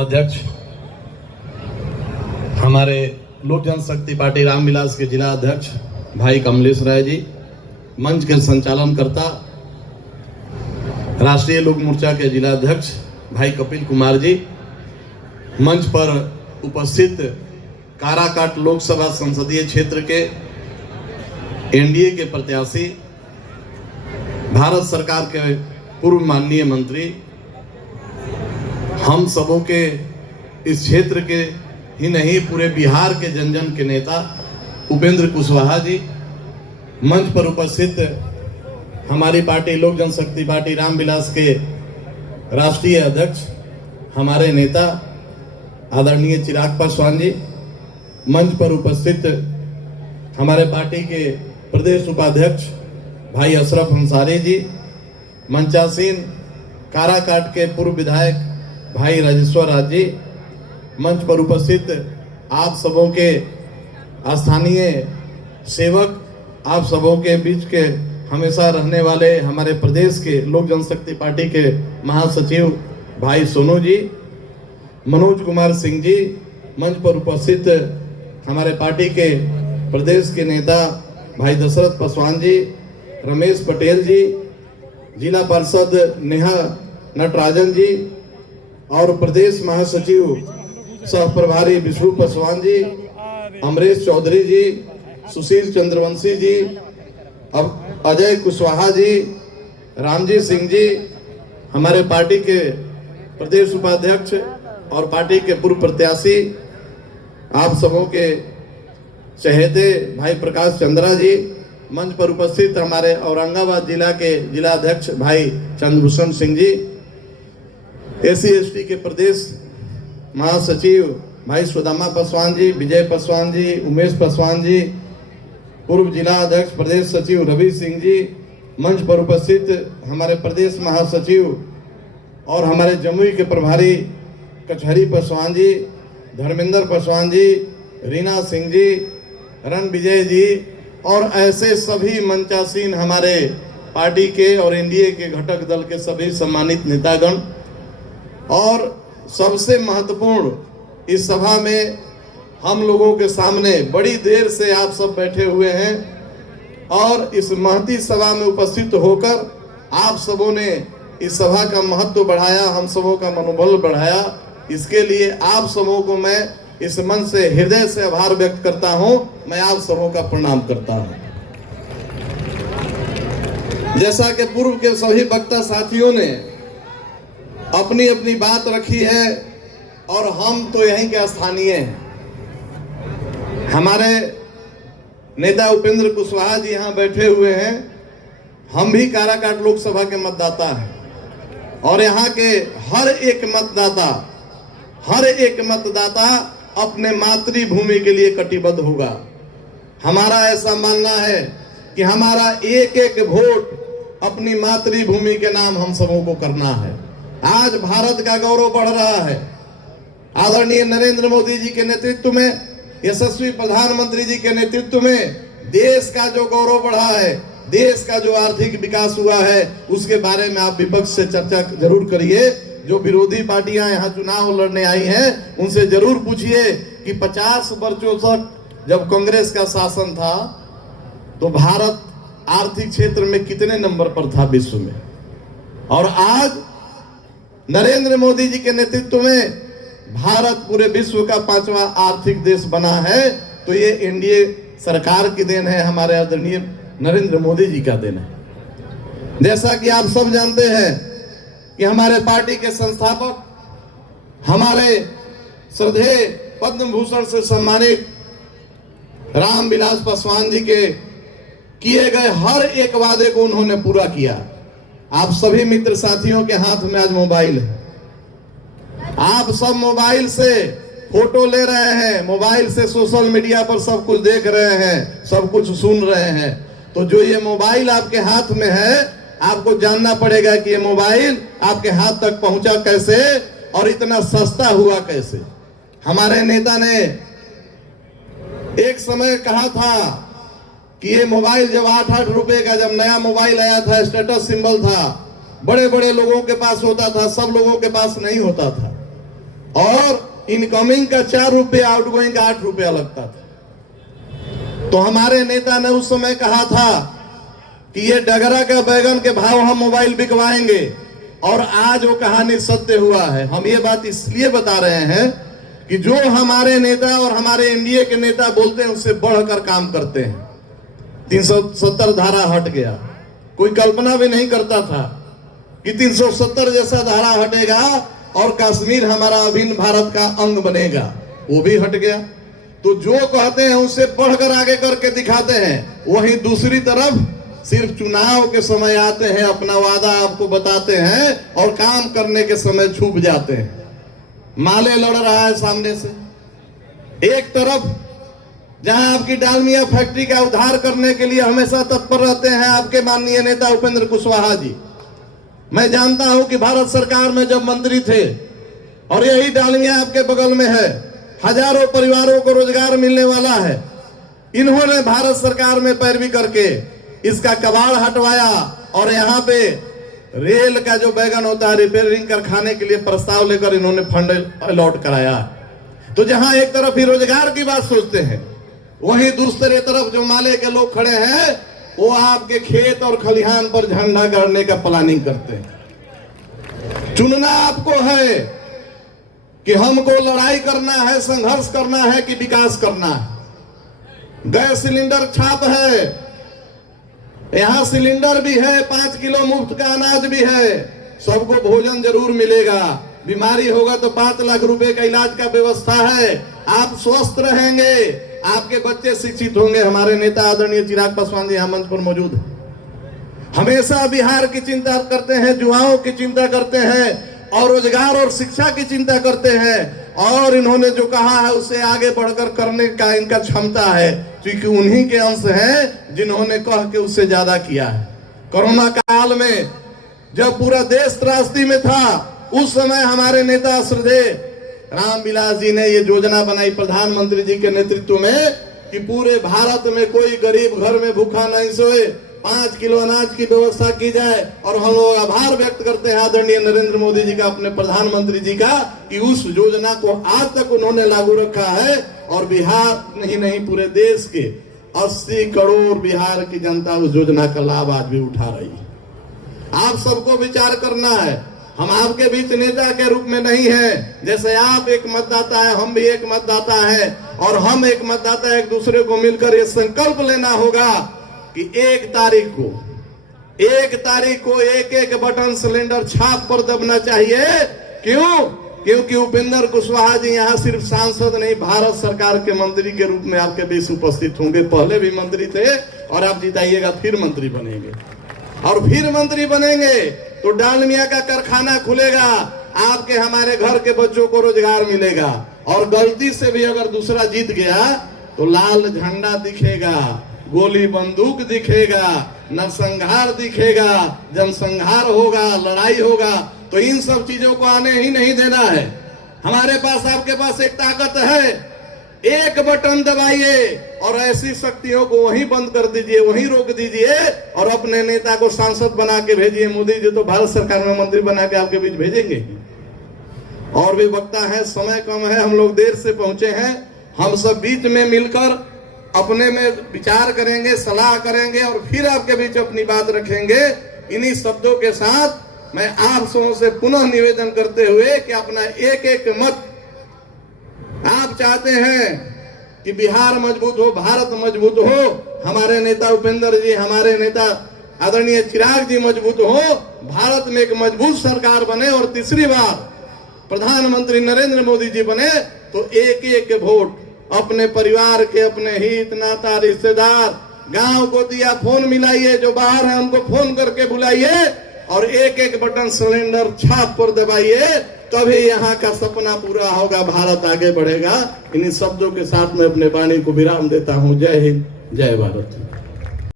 अध्यक्ष, हमारे लोक जनशक्ति पार्टी रामविलास के जिला अध्यक्ष भाई कमलेश राय जी, मंच के संचालन करता राष्ट्रीय लोक मोर्चा के जिला अध्यक्ष भाई कपिल कुमार जी, मंच पर उपस्थित काराकाट लोकसभा संसदीय क्षेत्र के एनडीए के प्रत्याशी, भारत सरकार के पूर्व माननीय मंत्री, हम सबों के इस क्षेत्र के ही नहीं पूरे बिहार के जन जन के नेता उपेंद्र कुशवाहा जी, मंच पर उपस्थित हमारी पार्टी लोक जनशक्ति पार्टी रामविलास के राष्ट्रीय अध्यक्ष हमारे नेता आदरणीय चिराग पासवान जी, मंच पर उपस्थित हमारे पार्टी के प्रदेश उपाध्यक्ष भाई अशरफ अंसारी जी, मंचासीन काराकाट के पूर्व विधायक भाई राजेश्वर राज जी, मंच पर उपस्थित आप सबों के स्थानीय सेवक, आप सबों के बीच के हमेशा रहने वाले हमारे प्रदेश के लोक जनशक्ति पार्टी के महासचिव भाई सोनू जी, मनोज कुमार सिंह जी, मंच पर उपस्थित हमारे पार्टी के प्रदेश के नेता भाई दशरथ पासवान जी, रमेश पटेल जी, जिला पार्षद नेहा नटराजन जी और प्रदेश महासचिव सह प्रभारी विष्णु पासवान जी, अमरेश चौधरी जी, सुशील चंद्रवंशी जी, अब अजय कुशवाहा जी, रामजी सिंह जी, हमारे पार्टी के प्रदेश उपाध्यक्ष और पार्टी के पूर्व प्रत्याशी, आप सबों के चहेते भाई प्रकाश चंद्रा जी, मंच पर उपस्थित हमारे औरंगाबाद जिला के जिला अध्यक्ष भाई चंद्रभूषण सिंह जी, SC/ST के प्रदेश महासचिव भाई सुदामा पासवान जी, विजय पासवान जी, उमेश पासवान जी, पूर्व जिला अध्यक्ष प्रदेश सचिव रवि सिंह जी, मंच पर उपस्थित हमारे प्रदेश महासचिव और हमारे जमुई के प्रभारी कचहरी पासवान जी, धर्मेंद्र पासवान जी, रीना सिंह जी, रण विजय जी और ऐसे सभी मंचासीन हमारे पार्टी के और एनडीए के घटक दल के सभी सम्मानित नेतागण। और सबसे महत्वपूर्ण, इस सभा में हम लोगों के सामने बड़ी देर से आप सब बैठे हुए हैं और इस महती सभा में उपस्थित होकर आप सबों ने इस सभा का महत्व बढ़ाया, हम सबों का मनोबल बढ़ाया। इसके लिए आप सबों को मैं इस मन से हृदय से आभार व्यक्त करता हूं। मैं आप सबों का प्रणाम करता हूं। जैसा कि पूर्व के सभी वक्ता साथियों ने अपनी अपनी बात रखी है और हम तो यहीं के स्थानीय हैं। हमारे नेता उपेंद्र कुशवाहा जी यहाँ बैठे हुए हैं, हम भी काराकाट लोकसभा के मतदाता हैं और यहाँ के हर एक मतदाता अपने मातृभूमि के लिए कटिबद्ध होगा। हमारा ऐसा मानना है कि हमारा एक एक वोट अपनी मातृभूमि के नाम हम सबों को करना है। आज भारत का गौरव बढ़ रहा है। आदरणीय नरेंद्र मोदी जी के नेतृत्व में, यशस्वी प्रधानमंत्री जी के नेतृत्व में देश का जो गौरव बढ़ा है, देश का जो आर्थिक विकास हुआ है, उसके बारे में आप विपक्ष से चर्चा जरूर करिए। जो विरोधी पार्टियां यहाँ चुनाव लड़ने आई हैं, उनसे जरूर पूछिए कि 50 वर्षों तक जब कांग्रेस का शासन था तो भारत आर्थिक क्षेत्र में कितने नंबर पर था विश्व में, और आज नरेंद्र मोदी जी के नेतृत्व में भारत पूरे विश्व का 5वां आर्थिक देश बना है। तो ये एनडीए सरकार की देन है, हमारे आदरणीय नरेंद्र मोदी जी का देन है। जैसा कि आप सब जानते हैं कि हमारे पार्टी के संस्थापक, हमारे श्रद्धेय पद्म भूषण से सम्मानित रामविलास पासवान जी के किए गए हर एक वादे को उन्होंने पूरा किया। आप सभी मित्र साथियों के हाथ में आज मोबाइल है, आप सब मोबाइल से फोटो ले रहे हैं, मोबाइल से सोशल मीडिया पर सब कुछ देख रहे हैं, सब कुछ सुन रहे हैं। तो जो ये मोबाइल आपके हाथ में है, आपको जानना पड़ेगा कि ये मोबाइल आपके हाथ तक पहुंचा कैसे और इतना सस्ता हुआ कैसे। हमारे नेता ने एक समय कहा था कि ये मोबाइल जब 8-8 रुपए का, जब नया मोबाइल आया था, स्टेटस सिंबल था, बड़े बड़े लोगों के पास होता था, सब लोगों के पास नहीं होता था। और इनकमिंग का 4 रुपये, आउटगोइंग का 8 रुपया लगता था। तो हमारे नेता ने उस समय कहा था कि ये डगरा का बैगन के भाव हम मोबाइल बिकवाएंगे, और आज वो कहानी सत्य हुआ है। हम ये बात इसलिए बता रहे हैं कि जो हमारे नेता और हमारे एनडीए के नेता बोलते हैं उससे बढ़कर काम करते हैं। 370 धारा हट गया, कोई कल्पना भी नहीं करता था कि 370 जैसा धारा हटेगा और कश्मीर हमारा अभिन्न भारत का अंग बनेगा, वो भी हट गया। तो जो कहते हैं उससे बढ़कर आगे करके दिखाते हैं। वहीं दूसरी तरफ सिर्फ चुनाव के समय आते हैं, अपना वादा आपको बताते हैं और काम करने के समय छुप जाते हैं। माले लड़ रहा है सामने से। एक तरफ जहां आपकी डालमिया फैक्ट्री का उद्धार करने के लिए हमेशा तत्पर रहते हैं आपके माननीय नेता उपेंद्र कुशवाहा जी। मैं जानता हूं कि भारत सरकार में जब मंत्री थे और यही डालमिया आपके बगल में है, हजारों परिवारों को रोजगार मिलने वाला है। इन्होंने भारत सरकार में पैरवी करके इसका कबाड़ हटवाया और यहाँ पे रेल का जो बैगन होता है रिपेयरिंग कारखाने के लिए प्रस्ताव लेकर इन्होंने फंड अलॉट कराया। तो जहां एक तरफ ही रोजगार की बात सोचते हैं, वहीं दूसरे तरफ जो माले के लोग खड़े हैं वो आपके खेत और खलिहान पर झंडा गाड़ने का प्लानिंग करते हैं। चुनना आपको है कि हमको लड़ाई करना है, संघर्ष करना है कि विकास करना है। गैस सिलेंडर छाप है, यहाँ सिलेंडर भी है, 5 किलो मुफ्त का अनाज भी है, सबको भोजन जरूर मिलेगा। बीमारी होगा तो 5 लाख रुपए का इलाज का व्यवस्था है। आप स्वस्थ रहेंगे, आपके बच्चे शिक्षित होंगे। हमारे नेता आदरणीय चिराग पासवान जी यहाँ मंच पर मौजूद है, हमेशा बिहार की चिंता करते हैं, युवाओं की चिंता करते हैं और रोजगार और शिक्षा की चिंता करते हैं। और इन्होंने जो कहा है उससे आगे बढ़कर करने का इनका क्षमता है, क्योंकि उन्हीं के अंश हैं जिन्होंने कह के उससे ज्यादा किया है। कोरोना काल में जब पूरा देश त्रासदी में था, उस समय हमारे नेता श्रद्धेय रामविलास जी ने ये योजना बनाई प्रधानमंत्री जी के नेतृत्व में कि पूरे भारत में कोई गरीब घर में भूखा नहीं सोए, 5 किलो अनाज की व्यवस्था की जाए। और हम लोग आभार व्यक्त करते हैं आदरणीय नरेंद्र मोदी जी का, अपने प्रधानमंत्री जी का, कि उस योजना को आज तक उन्होंने लागू रखा है। और बिहार नहीं पूरे देश के 80 करोड़ बिहार की जनता उस योजना का लाभ आज भी उठा रही है। आप सबको विचार करना है। हम आपके बीच नेता के रूप में नहीं है, जैसे आप एक मतदाता है, हम भी एक मतदाता है, और हम एक मतदाता एक दूसरे को मिलकर ये संकल्प लेना होगा कि 1 तारीख को एक बटन सिलेंडर छाप पर दबना चाहिए। क्यों? क्योंकि उपेंद्र कुशवाहा जी यहाँ सिर्फ सांसद नहीं, भारत सरकार के मंत्री के रूप में आपके बीच उपस्थित होंगे। पहले भी मंत्री थे और आप जिताइएगा फिर मंत्री बनेंगे, और फिर मंत्री बनेंगे तो डालमिया का कारखाना खुलेगा, आपके हमारे घर के बच्चों को रोजगार मिलेगा। और गलती से भी अगर दूसरा जीत गया तो लाल झंडा दिखेगा, गोली बंदूक दिखेगा, नरसंहार दिखेगा, जनसंहार होगा, लड़ाई होगा। तो इन सब चीजों को आने ही नहीं देना है। हमारे पास, आपके पास एक ताकत है, एक बटन दबाइए और ऐसी शक्तियों को वहीं बंद कर दीजिए, वहीं रोक दीजिए और अपने नेता को सांसद बना के भेजिए। मोदी जी तो भारत सरकार में मंत्री बना के आपके बीच भेजेंगे। और भी वक्ता है, समय कम है, हम लोग देर से पहुंचे हैं। हम सब बीच में मिलकर अपने में विचार करेंगे, सलाह करेंगे और फिर आपके बीच अपनी बात रखेंगे। इन्हीं शब्दों के साथ मैं आप सबों से पुनः निवेदन करते हुए कि अपना एक मत, आप चाहते हैं कि बिहार मजबूत हो, भारत मजबूत हो, हमारे नेता उपेंद्र जी, हमारे नेता आदरणीय चिराग जी मजबूत हो, भारत में एक मजबूत सरकार बने और तीसरी बार प्रधानमंत्री नरेंद्र मोदी जी बने, तो एक वोट अपने परिवार के, अपने हित नाता रिश्तेदार, गांव को दिया फोन मिलाइए, जो बाहर है उनको फोन करके बुलाइए और एक बटन सिलेंडर छाप पर दबाइए, तभी यहाँ का सपना पूरा होगा, भारत आगे बढ़ेगा। इन्हीं शब्दों के साथ मैं अपने वाणी को विराम देता हूँ। जय हिंद, जय भारत।